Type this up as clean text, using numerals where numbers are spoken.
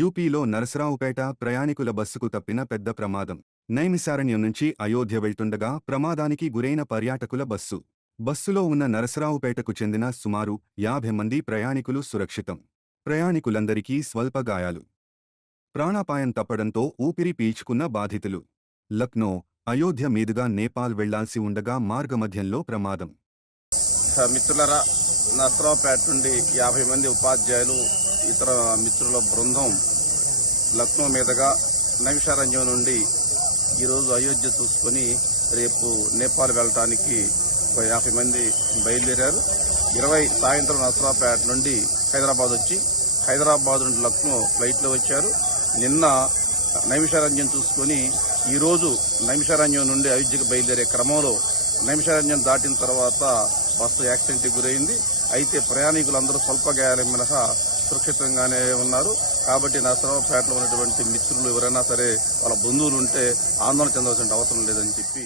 యూపీలో నరసరావుపేట ప్రయాణికుల బస్సుకు తప్పిన పెద్ద ప్రమాదం. నైమిసారణ్యం నుంచి అయోధ్య వెళ్తుండగా ప్రమాదానికి గురైన పర్యాటకుల బస్సు. బస్సులో ఉన్న నరసరావుపేటకు చెందిన సుమారు 50 మంది ప్రయాణికులు సురక్షితం. ప్రయాణికులందరికీ స్వల్ప గాయాలు. ప్రాణాపాయం తప్పడంతో ఊపిరి పీల్చుకున్న బాధితులు. లక్నో, అయోధ్య మీదుగా నేపాల్ వెళ్లాల్సి ఉండగా మార్గమధ్యంలో ప్రమాదం. మిత్రులరా, నరసరావుపేట నుండి 50 మంది ఉపాధ్యాయులు ఇతర మిత్రుల బృందం లక్నో మీదుగా నైమిషారణ్యం నుండి ఈరోజు అయోధ్య చూసుకొని రేపు నేపాల్ వెళ్ళటానికి 50 మంది బయలుదేరారు. 20 సాయంత్రం నరసరావుపేట నుండి హైదరాబాద్ వచ్చి హైదరాబాద్ నుండి లక్నో ఫ్లైట్లో వచ్చారు. నిన్న నైమిషారణ్యం చూసుకొని ఈరోజు నైమిషారణ్యం నుండి అయోధ్యకు బయలుదేరే క్రమంలో నైమిషారణ్యం దాటిన తర్వాత బస్సు యాక్సిడెంట్కి గురైంది. అయితే ప్రయాణికులందరూ స్వల్ప గాయాల మినహా సురక్షితంగానే ఉన్నారు. కాబట్టి నరసరావుపేటలో ఉన్నటువంటి మిత్రులు ఎవరైనా సరే వాళ్ళ బంధువులు ఉంటే ఆందోళన చెందవలసిన అవసరం లేదని చెప్పి